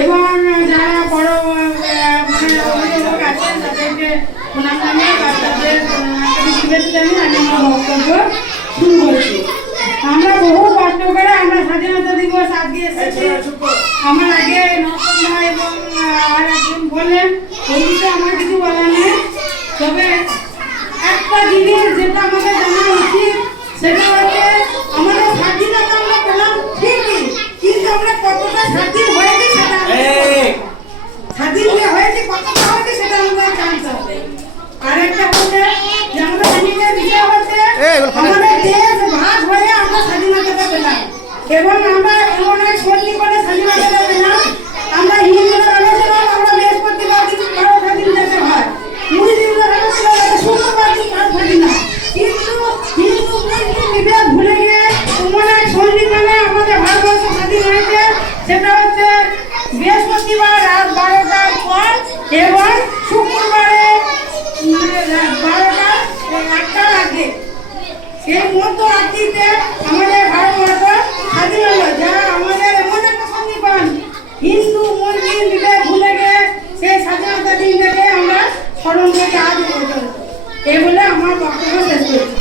এবং যারা বড় মানে অভিভাবক আছেন তাদেরকে প্রণাম জানিয়ে তাদের শুভেচ্ছা জানিয়ে আমি আমার বক্তব্য শুরু করছি। আমরা বহু কষ্ট করে আমরা স্বাধীনতা দিবস আজকে এসেছি। আমার আগে নরসম ভাই এবং আর একজন বললেন, ওই বিষয়ে আমার কিছু বলার নেই। তবে একটা জিনিস যেটা আমাদের জানা উচিত সেটা হচ্ছে আমাদের স্বাধীনতা আমরা পেলাম ঠিকই, কিন্তু আমরা কতটা স্বাধীন হয়েছি সেটা স্বাধীন হয়েছে কতটা হয়েছে সেটা আমাদের জানতে হবে। আরেকটা হচ্ছে যে আমাদের স্বাধীনের বিষয় হচ্ছে আমাদের দেশ ভাগ হয়ে আমরা স্বাধীনতাটা পেলাম এবং আমরা এমন এক সত্যি করে স্বাধীনতাটা পেলাম। আমরা হিন্দুরা ভেবেছিলাম আমরা বৃহস্পতিবার দিন ভারত স্বাধীন দেশে হয়, মুসলিমরা ভেবেছিলাম শুক্রবার দিন ভারত স্বাধীন হয়, কিন্তু হিন্দু মুসলিম বিভেদ ভুলে গিয়ে এমন এক সৈনিক মানে আমাদের ভারতবর্ষ স্বাধীন হয়েছে সেটা হচ্ছে বৃহস্পতিবার রাত 12টার পর এবং শুক্রবারে 12টার 1টার আগে। সেই মধ্যরাত্রিতে আমাদের ভারতবর্ষ স্বাধীন হলো, যা আমাদের এমন একটা সন্ধিক্ষণ হিন্দু মুসলিম বিভেদ ভুলে গিয়ে সেই স্বাধীনতা দিনটাকে আমরা স্মরণ করতে আজ পর্যন্ত। এই বলে আমার বক্তব্য শেষ করছি।